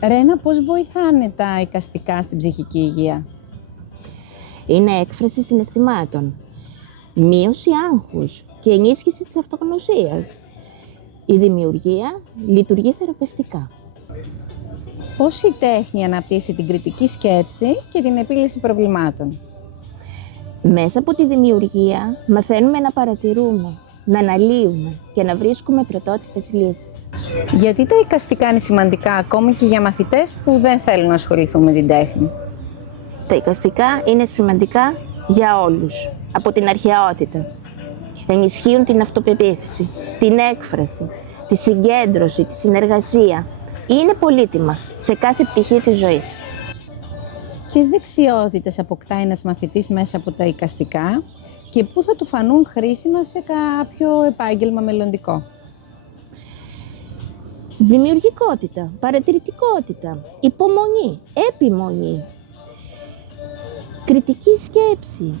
Ρένα, πώς βοηθάνε τα εικαστικά στην ψυχική υγεία? Είναι έκφραση συναισθημάτων, μείωση άγχους και ενίσχυση της αυτογνωσίας. Η δημιουργία λειτουργεί θεραπευτικά. Πώς η τέχνη αναπτύσσει την κριτική σκέψη και την επίλυση προβλημάτων? Μέσα από τη δημιουργία μαθαίνουμε να παρατηρούμε, να αναλύουμε και να βρίσκουμε πρωτότυπες λύσεις. Γιατί τα εικαστικά είναι σημαντικά ακόμη και για μαθητές που δεν θέλουν να ασχοληθούν με την τέχνη? Τα εικαστικά είναι σημαντικά για όλους, από την αρχαιότητα. Ενισχύουν την αυτοπεποίθηση, την έκφραση, τη συγκέντρωση, τη συνεργασία. Είναι πολύτιμα σε κάθε πτυχή της ζωής. Ποιες δεξιότητες αποκτά ένας μαθητής μέσα από τα εικαστικά και πού θα του φανούν χρήσιμα σε κάποιο επάγγελμα μελλοντικό? Δημιουργικότητα, παρατηρητικότητα, υπομονή, επιμονή, κριτική σκέψη,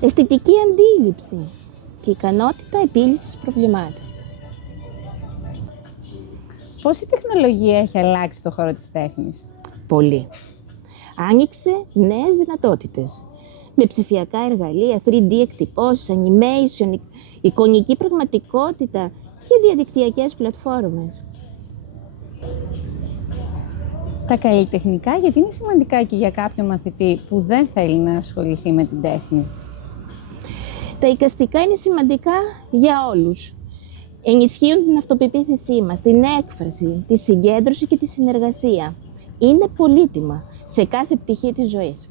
αισθητική αντίληψη και ικανότητα επίλυσης προβλημάτων. Πώς η τεχνολογία έχει αλλάξει το χώρο της τέχνης? Πολύ. Άνοιξε νέες δυνατότητες. Με ψηφιακά εργαλεία, 3D εκτυπώσεις, animation, εικονική πραγματικότητα και διαδικτυακές πλατφόρμες. Τα καλλιτεχνικά γιατί είναι σημαντικά και για κάποιον μαθητή που δεν θέλει να ασχοληθεί με την τέχνη? Τα εικαστικά είναι σημαντικά για όλους. Ενισχύουν την αυτοπεποίθησή μας, την έκφραση, τη συγκέντρωση και τη συνεργασία. Είναι πολύτιμα σε κάθε πτυχή της ζωής.